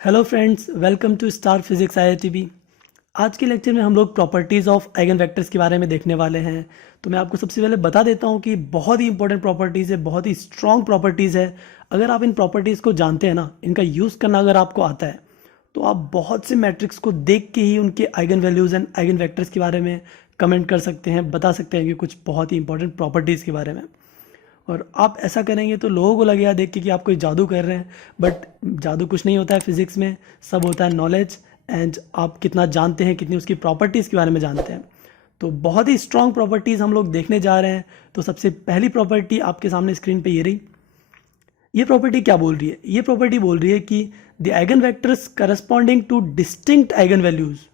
Hello friends, welcome to star physics IITB। आज के lecture में हम लोग प्रॉपर्टीज़ ऑफ आइगन वेक्टर्स के बारे में देखने वाले हैं। तो मैं आपको सबसे पहले बता देता हूँ कि बहुत ही इंपॉर्टेंट प्रॉपर्टीज़ है, बहुत ही स्ट्रॉन्ग प्रॉपर्टीज़ है। अगर आप इन प्रॉपर्टीज़ को जानते हैं ना, इनका यूज़ करना अगर आपको आता है तो आप बहुत से मैट्रिक्स को देख के ही उनके eigen values and eigen vectors के बारे में कमेंट कर सकते हैं, बता सकते हैं कि कुछ बहुत ही इंपॉर्टेंट प्रॉपर्टीज़ के बारे में। और आप ऐसा करेंगे तो लोगों को लगेगा देख के कि आप कोई जादू कर रहे हैं, बट जादू कुछ नहीं होता है फिजिक्स में। सब होता है नॉलेज एंड आप कितना जानते हैं, कितनी उसकी प्रॉपर्टीज़ के बारे में जानते हैं। तो बहुत ही स्ट्रॉन्ग प्रॉपर्टीज़ हम लोग देखने जा रहे हैं। तो सबसे पहली प्रॉपर्टी आपके सामने स्क्रीन पे ये रही। ये प्रॉपर्टी क्या बोल रही है? ये प्रॉपर्टी बोल रही है कि the eigen vectors corresponding to distinct eigen values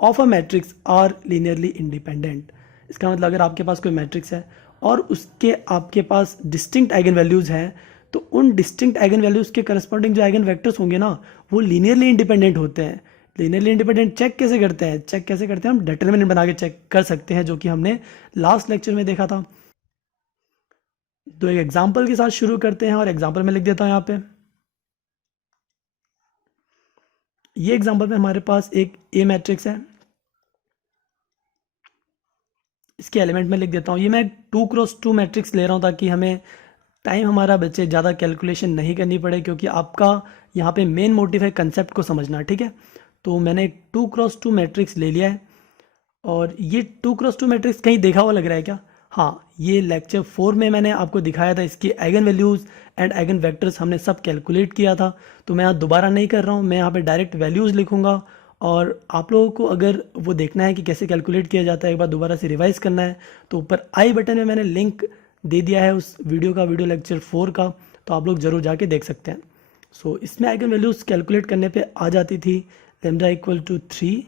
of a matrix are linearly independent. इसका मतलब अगर आपके पास कोई मैट्रिक्स है और उसके आपके पास डिस्टिंक्ट आइगन वैल्यूज हैं, तो उन डिस्टिंक्ट आइगन वैल्यूज के करस्पॉन्डिंग जो आइगन वेक्टर्स होंगे ना, वो लीनियरली इंडिपेंडेंट होते हैं। लीनियरली इंडिपेंडेंट चेक कैसे करते हैं? चेक कैसे करते हैं? हम डिटर्मिनेंट बना के चेक कर सकते हैं, जो कि हमने लास्ट लेक्चर में देखा था। तो एक एग्जाम्पल के साथ शुरू करते हैं और एग्जाम्पल में लिख देता हूँ यहाँ पे। ये एग्जाम्पल में हमारे पास एक ए मैट्रिक्स है। इसके एलिमेंट में लिख देता हूँ। ये मैं 2x2 मैट्रिक्स ले रहा हूँ ताकि हमें टाइम हमारा बचे, ज़्यादा कैलकुलेशन नहीं करनी पड़े, क्योंकि आपका यहाँ पे मेन मोटिव है कंसेप्ट को समझना। ठीक है, तो मैंने एक 2x2 मैट्रिक्स ले लिया है। और ये 2x2 मैट्रिक्स कहीं देखा हुआ लग रहा है क्या? हाँ, ये लेक्चर 4 में मैंने आपको दिखाया था। इसकी eigen values and eigen vectors हमने सब कैलकुलेट किया था। तो मैं यहाँ दोबारा नहीं कर रहा हूँ, मैं यहाँ पे डायरेक्ट वैल्यूज़ लिखूँगा। और आप लोगों को अगर वो देखना है कि कैसे कैलकुलेट किया जाता है, एक बार दोबारा से रिवाइज करना है, तो ऊपर आई बटन में मैंने लिंक दे दिया है उस वीडियो का, वीडियो लेक्चर 4 का। तो आप लोग ज़रूर जाके देख सकते हैं। सो इसमें आइगन वैल्यूज़ कैलकुलेट करने पे आ जाती थी lambda equal to 3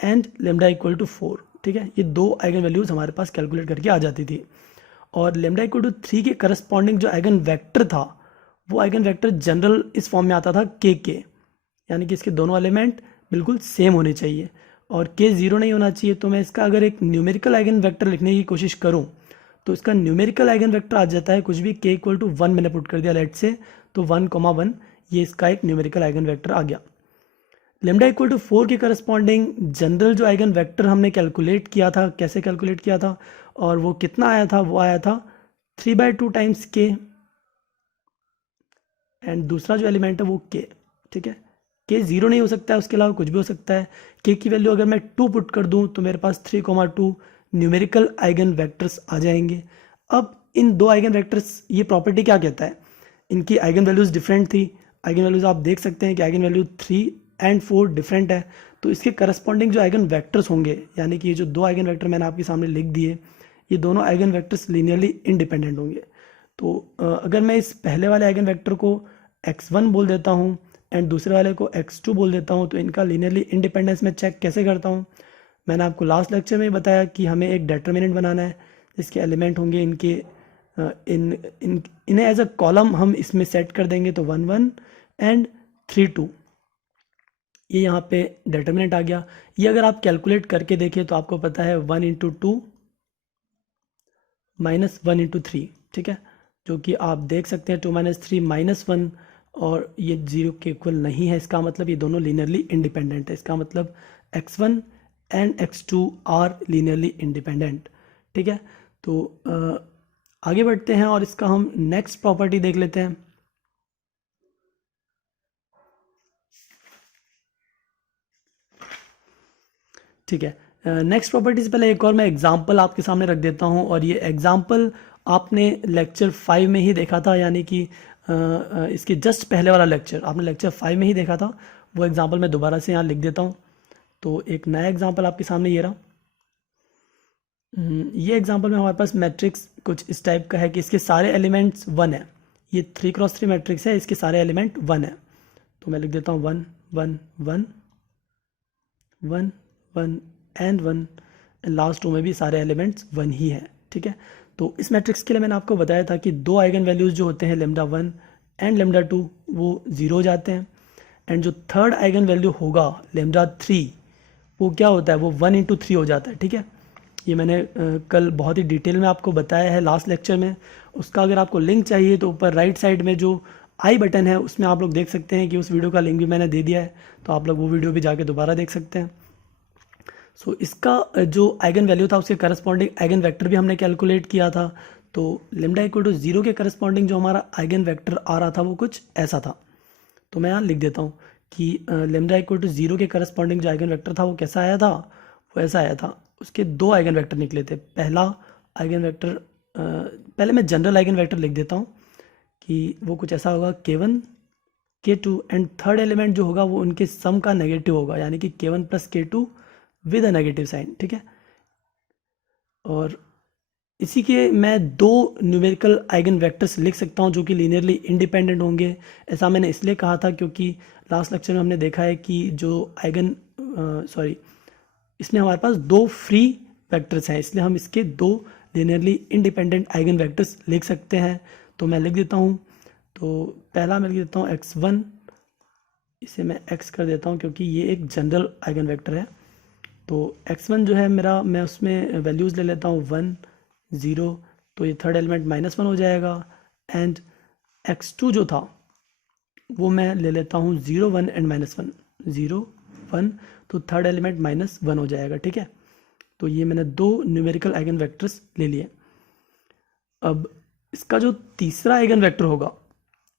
and lambda equal to 4। ठीक है, ये दो आइगन वैल्यूज़ हमारे पास कैलकुलेट करके आ जाती थी। और लेमडा इक्वल टू 3 के करस्पॉन्डिंग जो आइगन वेक्टर था, वो आइगन वेक्टर जनरल इस फॉर्म में आता था के, यानी कि इसके दोनों एलिमेंट बिल्कुल सेम होने चाहिए और के ज़ीरो नहीं होना चाहिए। तो मैं इसका अगर एक न्यूमेरिकल आइगन वेक्टर लिखने की कोशिश करूं, तो इसका न्यूमेरिकल आइगन वेक्टर आ जाता है कुछ भी के इक्वल टू 1 मैंने पुट कर दिया लेट से, तो 1,1 ये इसका एक न्यूमेरिकल आइगन वेक्टर आ गया। लेमडा इक्वल टू 4 के करस्पॉन्डिंग जनरल जो आइगन वेक्टर हमने कैलकुलेट किया था, कैसे कैलकुलेट किया था और वो कितना आया था? वो आया था 3/2 टाइम्स के, एंड दूसरा जो एलिमेंट है वो के। ठीक है, के ज़ीरो नहीं हो सकता है, उसके अलावा कुछ भी हो सकता है। के की वैल्यू अगर मैं 2 पुट कर दूं तो मेरे पास 3,2 न्यूमेरिकल आइगन वेक्टर्स आ जाएंगे। अब इन दो आइगन वेक्टर्स, ये प्रॉपर्टी क्या कहता है? इनकी आइगन वैल्यूज़ डिफरेंट थी। आइगन वैल्यूज़ आप देख सकते हैं कि आइगन वैल्यू 3 एंड 4 डिफरेंट है। तो इसके करस्पॉन्डिंग जो आइगन वेक्टर्स होंगे, यानी कि ये जो दो आइगन वेक्टर मैंने आपके सामने लिख दिए, ये दोनों आइगन वेक्टर्स लीनियरली इंडिपेंडेंट होंगे। तो अगर मैं इस पहले वाले आइगन वेक्टर को x1 बोल देता हूँ एंड दूसरे वाले को x2 बोल देता हूँ, तो इनका लीनियरली इंडिपेंडेंस मैं चेक कैसे करता हूँ? मैंने आपको लास्ट लेक्चर में ही बताया कि हमें एक डिटर्मिनेंट बनाना है जिसके एलिमेंट होंगे इनके इन्हें एज अ कॉलम हम इसमें सेट कर देंगे। तो 1 1 एंड 3 2, ये यहाँ पे डिटर्मिनेंट आ गया। ये अगर आप कैलकुलेट करके देखें तो आपको पता है 1 इंटू 2 माइनस 1 इंटू 3। ठीक है, जो कि आप देख सकते हैं 2 माइनस 3 माइनस 1, और ये जीरो के इक्वल नहीं है। इसका मतलब ये दोनों लीनियरली इंडिपेंडेंट है। इसका मतलब x1 and x2 are linearly independent. ठीक है, तो आगे बढ़ते हैं और इसका हम नेक्स्ट प्रॉपर्टी देख लेते हैं। ठीक है, नेक्स्ट प्रॉपर्टी से पहले एक और मैं एग्जांपल आपके सामने रख देता हूं, और ये एग्जांपल आपने लेक्चर 5 में ही देखा था, यानी कि इसके जस्ट पहले वाला लेक्चर आपने लेक्चर 5 में ही देखा था। वो एग्जांपल मैं दोबारा से यहाँ लिख देता हूँ। तो एक नया एग्जांपल आपके सामने ये रहा। ये एग्जांपल में हमारे पास मैट्रिक्स कुछ इस टाइप का है कि इसके सारे एलिमेंट्स 1 है। ये 3x3 मैट्रिक्स है, इसके सारे एलिमेंट 1 है। तो मैं लिख देता हूँ 1 1 1 1 1 एंड 1, लास्ट रो में भी सारे एलिमेंट्स 1 ही है। ठीक है, तो इस मैट्रिक्स के लिए मैंने आपको बताया था कि दो आइगन वैल्यूज़ जो होते हैं लेमडा 1 एंड लेमडा 2, वो 0 हो जाते हैं। एंड जो थर्ड आइगन वैल्यू होगा लेमडा 3, वो क्या होता है? वो 1 इंटू 3 हो जाता है। ठीक है, ये मैंने कल बहुत ही डिटेल में आपको बताया है लास्ट लेक्चर में। उसका अगर आपको लिंक चाहिए तो ऊपर राइट साइड में जो आई बटन है उसमें आप लोग देख सकते हैं कि उस वीडियो का लिंक भी मैंने दे दिया है, तो आप लोग वो वीडियो भी जाके दोबारा देख सकते हैं। सो इसका जो आइगन वैल्यू था उसके करस्पॉन्डिंग आइगन वेक्टर भी हमने कैलकुलेट किया था। तो लेमडा इक्वल टू 0 के करस्पॉन्डिंग जो हमारा आइगन वेक्टर आ रहा था वो कुछ ऐसा था। तो मैं यहाँ लिख देता हूँ कि लेमडा इक्वल टू 0 के करस्पॉन्डिंग जो आइगन वेक्टर था वो कैसा आया था, वो ऐसा आया था। उसके दो आइगन वेक्टर निकले थे। पहला आइगन वेक्टर, पहले मैं जनरल आइगन वेक्टर लिख देता हूँ कि वो कुछ ऐसा होगा k1 k2, and third element जो होगा वो उनके सम का नेगेटिव होगा, यानी कि k1 plus k2 with a negative sign, ठीक है। और इसी के मैं दो न्यूमेरिकल आइगन वेक्टर्स लिख सकता हूँ जो कि लीनियरली इंडिपेंडेंट होंगे। ऐसा मैंने इसलिए कहा था क्योंकि लास्ट लेक्चर में हमने देखा है कि जो इसमें हमारे पास दो फ्री वेक्टर्स हैं, इसलिए हम इसके दो लीनियरली इंडिपेंडेंट आइगन वेक्टर्स लिख सकते हैं। तो मैं लिख देता हूँ। तो पहला मैं लिख देता हूँ x1, इसे मैं x कर देता हूँ क्योंकि ये एक जनरल आइगन वेक्टर है। तो x1 जो है मेरा, मैं उसमें वैल्यूज़ ले लेता हूँ 1 0, तो ये थर्ड एलिमेंट -1 हो जाएगा। एंड x2 जो था वो मैं ले लेता हूँ 0 1 एंड -1, 0 1, तो थर्ड एलिमेंट -1 हो जाएगा, ठीक है। तो ये मैंने दो न्यूमेरिकल आइगन वेक्टर्स ले लिए। अब इसका जो तीसरा आइगन वेक्टर होगा,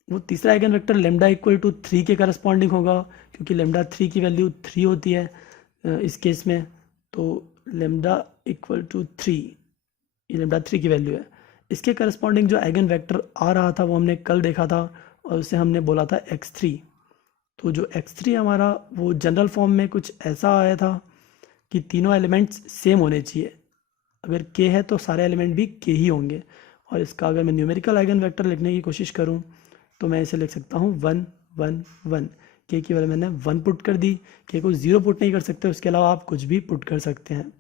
वो तीसरा eigen vector lambda equal to 3 के करस्पॉन्डिंग होगा, क्योंकि लेमडा 3 की वैल्यू 3 होती है इस केस में। तो लेमडा इक्वल टू 3, ये लेमडा 3 की वैल्यू है। इसके करस्पॉन्डिंग जो आइगन वेक्टर आ रहा था वो हमने कल देखा था और उसे हमने बोला था x3। तो जो x3 हमारा वो जनरल फॉर्म में कुछ ऐसा आया था कि तीनों एलिमेंट्स सेम होने चाहिए। अगर k है तो सारे एलिमेंट भी k ही होंगे। और इसका अगर मैं न्यूमेरिकल आइगन वेक्टर लिखने की कोशिश करूं तो मैं इसे लिख सकता हूं 1 1 1। k की वैल्यू मैंने 1 पुट कर दी। k को 0 पुट नहीं कर सकते, उसके अलावा आप कुछ भी पुट कर सकते हैं।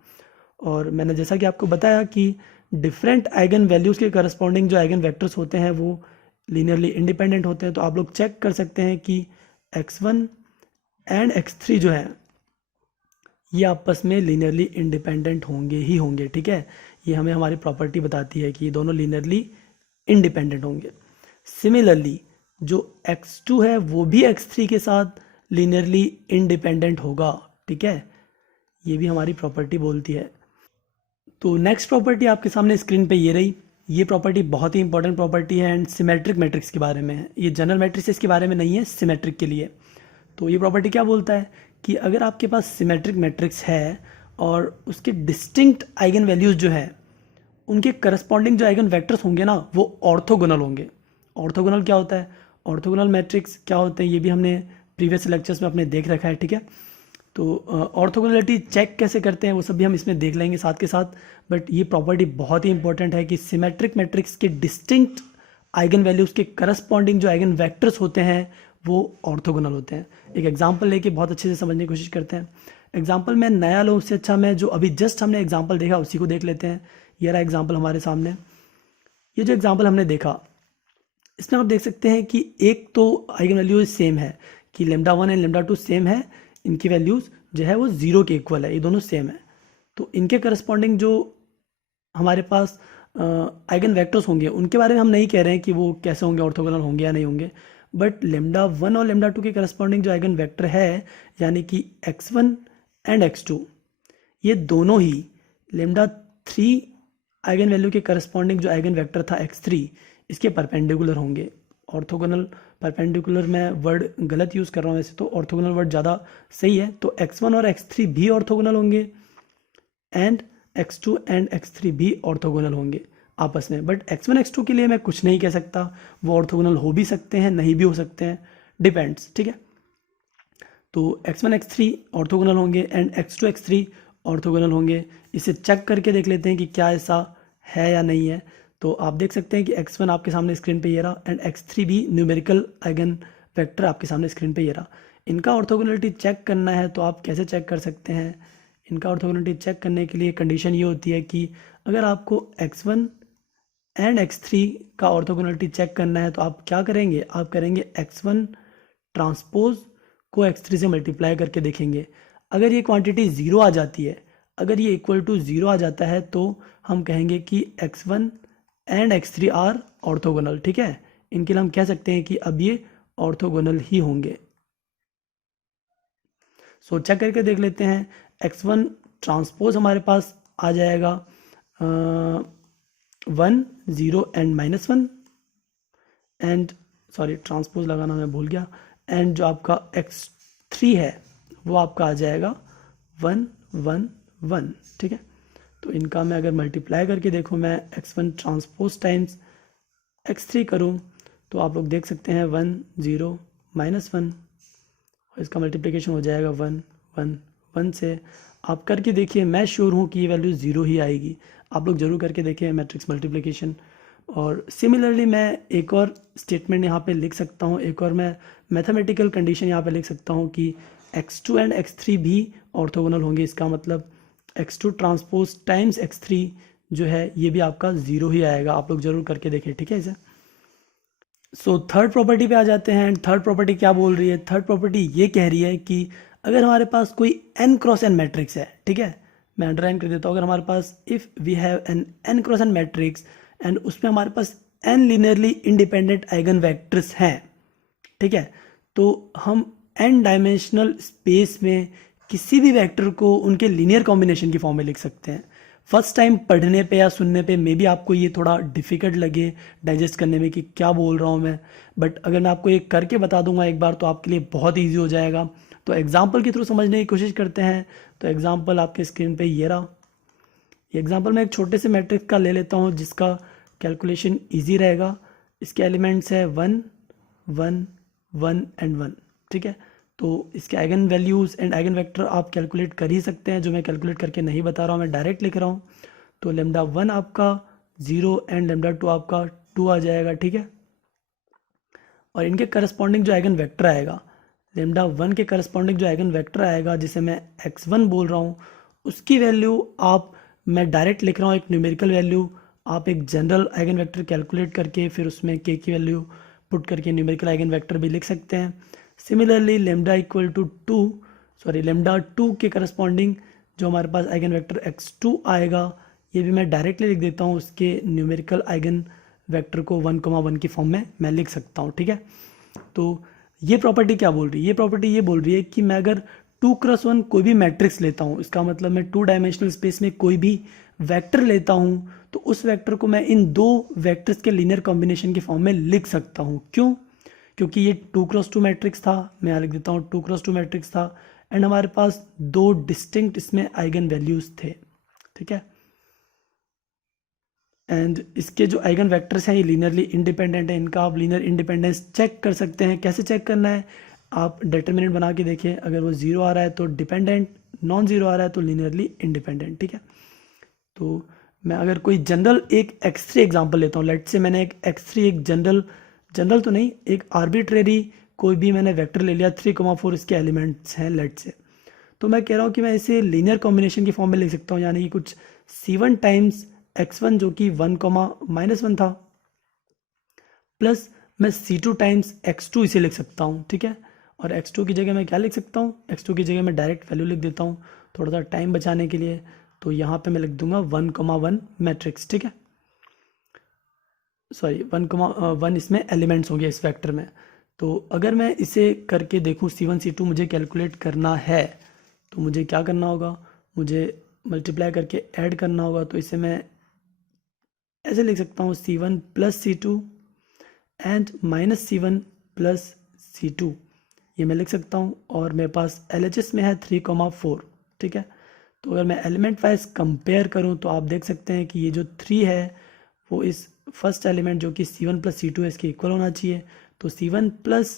और मैंने जैसा कि आपको बताया कि डिफरेंट आइगन वैल्यूज़ के करस्पॉन्डिंग जो आइगन वेक्टर्स होते हैं वो लीनियरली इंडिपेंडेंट होते हैं। तो आप लोग चेक कर सकते हैं कि x1 एंड x3 जो है ये आपस में लीनियरली इंडिपेंडेंट होंगे ही होंगे, ठीक है। ये हमें हमारी प्रॉपर्टी बताती है कि ये दोनों लीनियरली इंडिपेंडेंट होंगे। सिमिलरली जो x2 है वो भी x3 के साथ लीनियरली इंडिपेंडेंट होगा, ठीक है। ये भी हमारी प्रॉपर्टी बोलती है। तो नेक्स्ट प्रॉपर्टी आपके सामने स्क्रीन पे ये रही। ये प्रॉपर्टी बहुत ही इंपॉर्टेंट प्रॉपर्टी है एंड सिमेट्रिक मैट्रिक्स के बारे में है। ये जनरल मैट्रिसेस के बारे में नहीं है, सिमेट्रिक के लिए। तो ये प्रॉपर्टी क्या बोलता है कि अगर आपके पास सिमेट्रिक मैट्रिक्स है और उसके डिस्टिंक्ट आइगन वैल्यूज़ जो है उनके करस्पॉन्डिंग जो आइगन वेक्टर्स होंगे ना वो ऑर्थोगोनल होंगे। ऑर्थोगोनल क्या होता है, ऑर्थोगोनल मैट्रिक्स क्या होते हैं, ये भी हमने प्रीवियस लेक्चर्स में अपने देख रखा है, ठीक है। तो ऑर्थोगोनलिटी चेक कैसे करते हैं वो सब भी हम इसमें देख लेंगे साथ के साथ। बट ये प्रॉपर्टी बहुत ही इंपॉर्टेंट है कि सिमेट्रिक मैट्रिक्स के डिस्टिंक्ट आइगन वैल्यूज़ के करस्पॉन्डिंग जो आइगन वेक्टर्स होते हैं वो ऑर्थोगोनल होते हैं। एक एग्जांपल लेके बहुत अच्छे से समझने की कोशिश करते हैं। एग्जांपल मैं नया लूँ उससे अच्छा मैं जो अभी जस्ट हमने एग्जांपल देखा उसी को देख लेते हैं। ये रहा एग्जांपल हमारे सामने। ये जो एग्जांपल हमने देखा इसमें आप देख सकते हैं कि एक तो आइगन वैल्यूज सेम है कि लेमडा 1 एंड लेमडा 2 सेम है, इनकी वैल्यूज़ जो है वो 0 के इक्वल है, ये दोनों सेम है। तो इनके करस्पॉन्डिंग जो हमारे पास आइगन वेक्टर्स होंगे उनके बारे में हम नहीं कह रहे हैं कि वो कैसे होंगे, ऑर्थोगोनल होंगे या नहीं होंगे। बट लेमडा 1 और लेमडा 2 के करस्पॉन्डिंग जो आइगन वेक्टर है यानी कि x1 एंड x2, ये दोनों ही लेमडा 3 आइगन वैल्यू के करस्पॉन्डिंग जो आइगन वेक्टर था x3 इसके परपेंडिकुलर होंगे। ऑर्थोगोनल परपेंडिकुलर मैं वर्ड गलत यूज़ कर रहा हूँ, वैसे तो ऑर्थोगोनल वर्ड ज़्यादा सही है। तो x1 और x3 भी ऑर्थोगोनल होंगे एंड x2 एंड x3 भी ऑर्थोगोनल होंगे आपस में। बट x1 x2 के लिए मैं कुछ नहीं कह सकता, वो ऑर्थोगोनल हो भी सकते हैं नहीं भी हो सकते हैं, डिपेंड्स, ठीक है। तो x1 x3 ऑर्थोगोनल होंगे एंड x2 x3 ऑर्थोगोनल होंगे। इसे चेक करके देख लेते हैं कि क्या ऐसा है या नहीं है। तो आप देख सकते हैं कि x1 आपके सामने स्क्रीन पे ये रहा एंड x3 भी न्यूमेरिकल आइगन वेक्टर आपके सामने स्क्रीन पे ये रहा। इनका ऑर्थोगोनलिटी चेक करना है तो आप कैसे चेक कर सकते हैं। इनका ऑर्थोगोनलिटी चेक करने के लिए कंडीशन ये होती है कि अगर आपको x1 एंड x3 का ऑर्थोगोनलिटी चेक करना है तो आप क्या करेंगे, आप करेंगे x1 ट्रांसपोज को x3 से मल्टीप्लाई करके देखेंगे। अगर ये क्वांटिटी 0 आ जाती है, अगर ये इक्वल टू 0 आ जाता है तो हम कहेंगे कि x1 and x3 are orthogonal, ठीक है। इनके लिए हम कह सकते हैं कि अब ये ऑर्थोगोनल ही होंगे। सो चेक करके देख लेते हैं। x1 ट्रांसपोज हमारे पास आ जाएगा 1 0 एंड -1 एंड सॉरी ट्रांसपोज लगाना मैं भूल गया। एंड जो आपका x3 है वो आपका आ जाएगा 1 1 1। ठीक है, तो इनका मैं अगर मल्टीप्लाई करके देखूँ, मैं x1 ट्रांसपोज टाइम्स x3 करूँ तो आप लोग देख सकते हैं 1 0 -1 और इसका मल्टीप्लिकेशन हो जाएगा 1 1 1 से। आप करके देखिए, मैं श्योर हूँ कि ये वैल्यू 0 ही आएगी। आप लोग ज़रूर करके देखिए मैट्रिक्स मल्टीप्लिकेशन। और सिमिलरली मैं एक और स्टेटमेंट यहाँ पे लिख सकता हूँ, एक और मैं मैथमेटिकल कंडीशन यहाँ पे लिख सकता हूँ कि x2 एंड x3 भी ऑर्थोगोनल होंगे। इसका मतलब x2 ट्रांसपोज टाइम्स x3 जो है ये भी आपका 0 ही आएगा। आप लोग ज़रूर करके देखें, ठीक है इसे। सो थर्ड प्रॉपर्टी पे आ जाते हैं। थर्ड प्रॉपर्टी क्या बोल रही है? थर्ड प्रॉपर्टी ये कह रही है कि अगर हमारे पास कोई n क्रॉस n मैट्रिक्स है, ठीक है, मैं अंडरलाइन कर देता हूँ, अगर हमारे पास if we have an n cross n matrix and उसमें हमारे पास n linearly independent eigen vectors हैं, ठीक है, तो हम n डायमेंशनल स्पेस में किसी भी वेक्टर को उनके लीनियर कॉम्बिनेशन की फॉर्म में लिख सकते हैं। फर्स्ट टाइम पढ़ने पे या सुनने पे मे बी आपको ये थोड़ा डिफ़िकल्ट लगे डाइजेस्ट करने में कि क्या बोल रहा हूँ मैं, बट अगर मैं आपको ये करके बता दूंगा एक बार तो आपके लिए बहुत ईजी हो जाएगा। तो एग्जाम्पल के थ्रू समझने की कोशिश करते हैं। तो एग्जाम्पल आपके स्क्रीन पे ये रहा। ये एग्जाम्पल मैं एक छोटे से मैट्रिक्स का ले लेता हूँ जिसका कैलकुलेशन ईजी रहेगा। इसके एलिमेंट्स है 1 1 1 एंड 1, ठीक है। तो इसके eigen values and eigen vector आप कैलकुलेट कर ही सकते हैं, जो मैं कैलकुलेट करके नहीं बता रहा हूँ, मैं डायरेक्ट लिख रहा हूँ। तो लेमडा 1 आपका 0 एंड लेमडा 2 आपका 2 आ जाएगा, ठीक है। और इनके करस्पॉन्डिंग जो आइगन वेक्टर आएगा, लेमडा 1 के करस्पॉन्डिंग जो आइगन वेक्टर आएगा जिसे मैं x1 बोल रहा हूँ, उसकी वैल्यू आप, मैं डायरेक्ट लिख रहा हूँ एक न्यूमेरिकल वैल्यू, आप एक जनरल आइगन वेक्टर कैलकुलेट करके फिर उसमें k की वैल्यू पुट करके न्यूमेरिकल आइगन वेक्टर भी लिख सकते हैं। Similarly lambda equal to 2, sorry lambda 2 के करस्पॉन्डिंग जो हमारे पास आइगन वेक्टर x2 आएगा, ये भी मैं डायरेक्टली लिख देता हूँ, उसके न्यूमेरिकल आइगन वेक्टर को 1,1 की फॉर्म में मैं लिख सकता हूँ, ठीक है। तो ये प्रॉपर्टी क्या बोल रही है? ये प्रॉपर्टी ये बोल रही है कि मैं अगर 2x1 कोई भी मैट्रिक्स लेता हूँ, इसका मतलब मैं 2 डायमेंशनल स्पेस में कोई भी वेक्टर लेता हूँ, तो उस वेक्टर को मैं इन दो वेक्टर्स के लीनियर कॉम्बिनेशन की फॉर्म में लिख सकता हूँ। क्यों? क्योंकि ये 2x2 मैट्रिक्स था, मैं यहाँ लिख देता हूँ 2x2 मैट्रिक्स था एंड हमारे पास दो डिस्टिंक्ट इसमें आइगन वैल्यूज थे, ठीक है। एंड इसके जो आइगन वेक्टर्स हैं ये लीनियरली इंडिपेंडेंट है। इनका आप लीनियर इंडिपेंडेंस चेक कर सकते हैं। कैसे चेक करना है? आप डिटर्मिनेंट बना के देखें, अगर वो 0 आ रहा है तो डिपेंडेंट, नॉन 0 आ रहा है तो लीनियरली इंडिपेंडेंट, ठीक है। तो मैं अगर कोई जनरल एक x3 एग्जांपल लेता हूँ, लेट से मैंने एक x3 एक जनरल तो नहीं, एक आर्बिट्रेरी कोई भी मैंने वेक्टर ले लिया, 3,4 इसके एलिमेंट्स हैं लेट से, तो मैं कह रहा हूँ कि मैं इसे लीनियर कॉम्बिनेशन की फॉर्म में लिख सकता हूँ, यानी कि कुछ c1 टाइम्स x1 जो कि 1,-1 था, प्लस मैं c2 टाइम्स x2 इसे लिख सकता हूँ, ठीक है। और x2 की जगह मैं क्या लिख सकता हूँ? x2 की जगह मैं डायरेक्ट वैल्यू लिख देता हूँ थोड़ा सा टाइम बचाने के लिए। तो यहाँ पे मैं लिख दूंगा 1,1 मैट्रिक्स, ठीक है, सॉरी 1,1 इसमें एलिमेंट्स होंगे इस वेक्टर में। तो अगर मैं इसे करके देखूँ, c1 c2 मुझे कैलकुलेट करना है तो मुझे क्या करना होगा? मुझे मल्टीप्लाई करके ऐड करना होगा। तो इसे मैं ऐसे लिख सकता हूँ c1 plus c2 and minus c1 plus c2, ये मैं लिख सकता हूँ। और मेरे पास LHS में है 3,4, ठीक है। तो अगर मैं एलिमेंट वाइज कंपेयर करूँ तो आप देख सकते हैं कि ये जो 3 है वो इस फर्स्ट एलिमेंट जो कि c1 प्लस c2 है इसके इक्वल होना चाहिए। तो c1 प्लस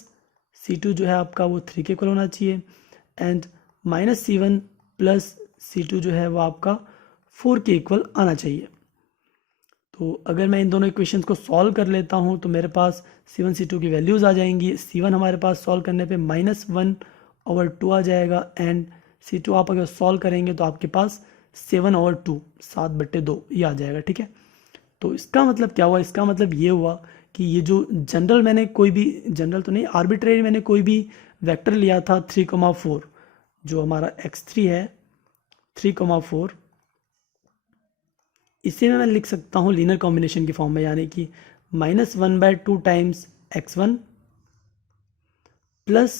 c2 जो है आपका वो 3 के इक्वल होना चाहिए and minus c1 plus c2 जो है वो आपका 4 के इक्वल आना चाहिए। तो अगर मैं इन दोनों इक्वेशंस को सॉल्व कर लेता हूँ तो मेरे पास c1 c2 की वैल्यूज़ आ जाएंगी। c1 हमारे पास सॉल्व करने पे -1/2 आ जाएगा एंड c2 आप अगर सॉल्व करेंगे तो आपके पास 7/2, 7/2 ये आ जाएगा, ठीक है। तो इसका मतलब क्या हुआ? इसका मतलब ये हुआ कि ये जो जनरल मैंने कोई भी, जनरल तो नहीं, आर्बिट्रेरी मैंने कोई भी वेक्टर लिया था 3,4, जो हमारा x3 है 3,4, इसे मैं लिख सकता हूँ लीनियर कॉम्बिनेशन की फॉर्म में, यानी कि -1/2 times x1 plus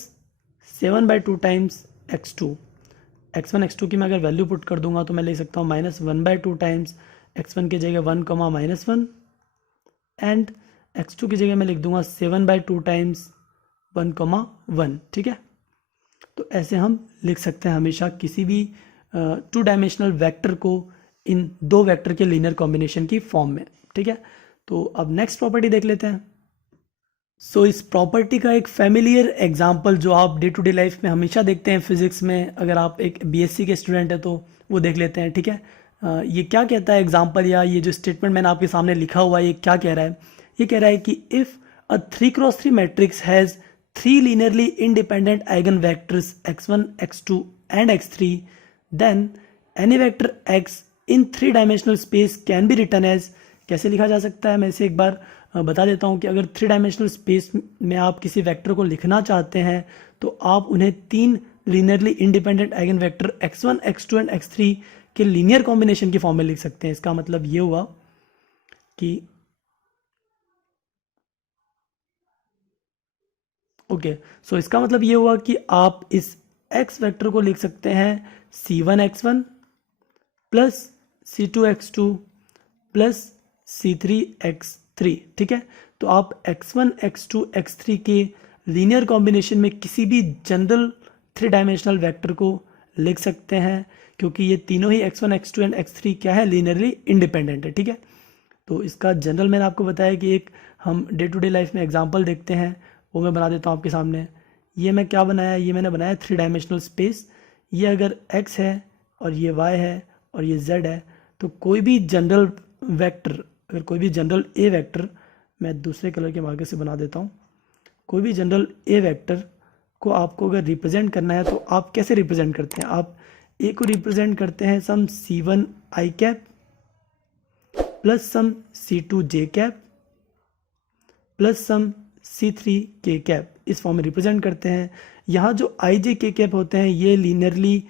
7/2 times x2। x1 x2 की मैं अगर वैल्यू पुट कर दूंगा तो मैं लिख सकता हूँ -1/2 टाइम्स x1 की जगह 1, -1 एंड x2 की जगह मैं लिख दूंगा 7/2 टाइम्स 1, 1। ठीक है, तो ऐसे हम लिख सकते हैं हमेशा किसी भी 2 डायमेंशनल वेक्टर को इन 2 वेक्टर के लीनियर कॉम्बिनेशन की फॉर्म में। ठीक है, तो अब नेक्स्ट प्रॉपर्टी देख लेते हैं। सो इस प्रॉपर्टी का एक फेमिलियर एग्जाम्पल जो आप डे टू डे लाइफ में हमेशा देखते हैं फिजिक्स में, अगर आप एक बीएससी के स्टूडेंट हैं तो वो देख लेते हैं। ठीक है, ये क्या कहता है एग्जाम्पल, या ये जो स्टेटमेंट मैंने आपके सामने लिखा हुआ है ये क्या कह रहा है? ये कह रहा है कि if a 3x3 matrix has 3 linearly independent eigen vectors x1 x2 and x3, then any vector x in 3 dimensional space can be written as. कैसे लिखा जा सकता है मैं इसे एक बार बता देता हूँ कि अगर 3 डायमेंशनल स्पेस में आप किसी वेक्टर को लिखना चाहते हैं तो आप उन्हें 3 linearly independent eigen vector x1 x2 and x3 के लीनियर कॉम्बिनेशन की फॉर्म में लिख सकते हैं। इसका मतलब ये हुआ कि ओके, सो इसका मतलब ये हुआ कि आप इस x वेक्टर को लिख सकते हैं c1 x1 plus c2 x2 plus c3 x3। ठीक है, तो आप x1 x2 x3 के लीनियर कॉम्बिनेशन में किसी भी जनरल 3 डायमेंशनल वेक्टर को लिख सकते हैं, क्योंकि ये तीनों ही x1 x2 एंड x3 क्या है, लीनियरली इंडिपेंडेंट है। ठीक है, तो इसका जनरल मैंने आपको बताया कि एक हम डे टू डे लाइफ में एग्जांपल देखते हैं, वो मैं बना देता हूँ आपके सामने। ये मैं क्या बनाया, ये मैंने बनाया 3 डायमेंशनल स्पेस। ये अगर x है और ये y है और ये z है, तो कोई भी जनरल वेक्टर, अगर कोई भी जनरल ए वेक्टर, मैं दूसरे कलर के मार्कर से बना देता हूँ, कोई भी जनरल ए वेक्टर को आपको अगर रिप्रेजेंट करना है तो आप कैसे रिप्रेजेंट करते हैं? आप ए को रिप्रेजेंट करते हैं some c1 i cap plus some c2 j cap plus some c3 k cap, इस फॉर्म में रिप्रेजेंट करते हैं। यहाँ जो i j k कैप होते हैं ये लीनियरली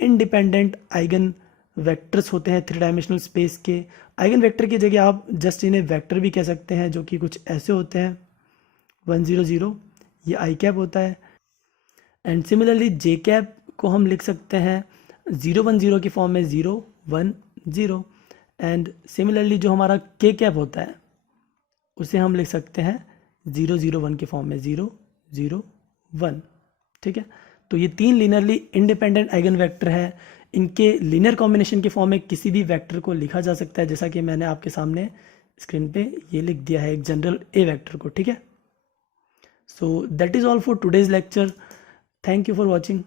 इंडिपेंडेंट आइगन वेक्टर्स होते हैं 3 डायमेंशनल स्पेस के। आइगन वेक्टर की जगह आप जस्ट इन्हें वेक्टर भी कह सकते हैं, जो कि कुछ ऐसे होते हैं 1 0 0, ये i कैप होता है। एंड सिमिलरली j कैप को हम लिख सकते हैं 0 1 0 की फॉर्म में 0 1 0। एंड सिमिलरली जो हमारा k कैप होता है उसे हम लिख सकते हैं 0 0 1 की फॉर्म में 0 0 1। ठीक है, तो ये 3 लीनियरली इंडिपेंडेंट आइगन वेक्टर है। इनके लीनियर कॉम्बिनेशन की फॉर्म में किसी भी वेक्टर को लिखा जा सकता है, जैसा कि मैंने आपके सामने स्क्रीन पे ये लिख दिया है एक जनरल ए वेक्टर को। ठीक है, so that is all for today's lecture. Thank you for watching.